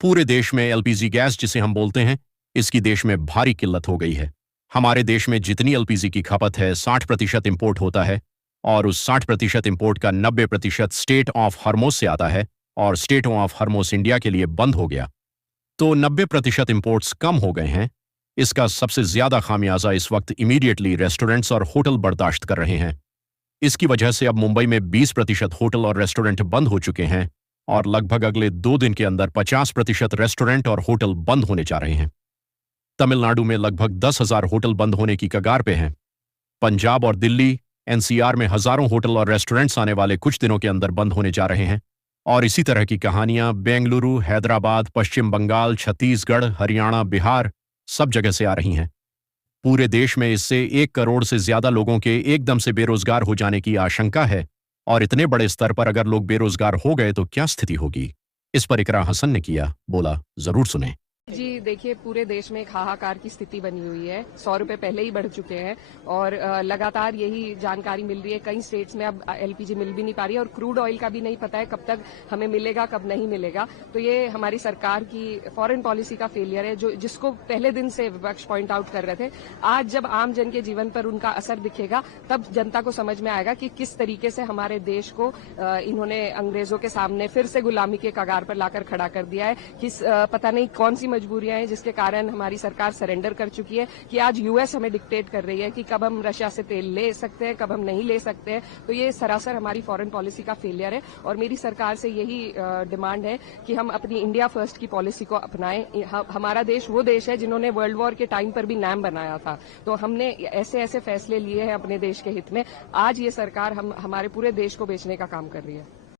पूरे देश में एलपीजी गैस जिसे हम बोलते हैं, इसकी देश में भारी किल्लत हो गई है। हमारे देश में जितनी एलपीजी की खपत है 60% इंपोर्ट होता है और उस 60% इंपोर्ट का 90% स्टेट ऑफ हर्मोस से आता है और स्टेट ऑफ हर्मोस इंडिया के लिए बंद हो गया। तो 90% इंपोर्ट्स कम हो गए हैं। इसका सबसे ज्यादा खामियाजा इस वक्त इमीडिएटली रेस्टोरेंट्स और होटल बर्दाश्त कर रहे हैं। इसकी वजह से अब मुंबई में 20% होटल और रेस्टोरेंट बंद हो चुके हैं और लगभग अगले 2 दिन के अंदर 50% रेस्टोरेंट और होटल बंद होने जा रहे हैं। तमिलनाडु में लगभग 10,000 होटल बंद होने की कगार पे हैं। पंजाब और दिल्ली, एनसीआर में हजारों होटल और रेस्टोरेंट्स आने वाले कुछ दिनों के अंदर बंद होने जा रहे हैं। और इसी तरह की कहानियां बेंगलुरु, हैदराबाद, पश्चिम बंगाल, छत्तीसगढ़, हरियाणा, बिहार सब जगह से आ रही हैं। पूरे देश में इससे 1 करोड़ से ज्यादा लोगों के एकदम से बेरोजगार हो जाने की आशंका है और इतने बड़े स्तर पर अगर लोग बेरोजगार हो गए तो क्या स्थिति होगी? इस पर इकरा हसन ने किया, बोला, जरूर सुने। जी देखिए, पूरे देश में एक हाहाकार की स्थिति बनी हुई है। 100 रुपए पहले ही बढ़ चुके हैं और लगातार यही जानकारी मिल रही है। कई स्टेट्स में अब एलपीजी मिल भी नहीं पा रही है और क्रूड ऑयल का भी नहीं पता है कब तक हमें मिलेगा, कब नहीं मिलेगा। तो ये हमारी सरकार की फॉरेन पॉलिसी का फेलियर है, जो जिसको पहले दिन से विपक्ष पॉइंट आउट कर रहे थे। आज जब आम जन के जीवन पर उनका असर दिखेगा तब जनता को समझ में आएगा कि किस तरीके से हमारे देश को इन्होंने अंग्रेजों के सामने फिर से गुलामी के कगार पर लाकर खड़ा कर दिया है। किस पता नहीं कौन सी मजबूरियां हैं जिसके कारण हमारी सरकार सरेंडर कर चुकी है कि आज यूएस हमें डिक्टेट कर रही है कि कब हम रशिया से तेल ले सकते हैं, कब हम नहीं ले सकते हैं। तो ये सरासर हमारी फॉरेन पॉलिसी का फेलियर है और मेरी सरकार से यही डिमांड है कि हम अपनी इंडिया फर्स्ट की पॉलिसी को अपनाएं। हमारा देश वो देश है जिन्होंने वर्ल्ड वॉर के टाइम पर भी नैम बनाया था, तो हमने ऐसे ऐसे फैसले लिए हैं अपने देश के हित में। आज ये सरकार हमारे पूरे देश को बेचने का काम कर रही है।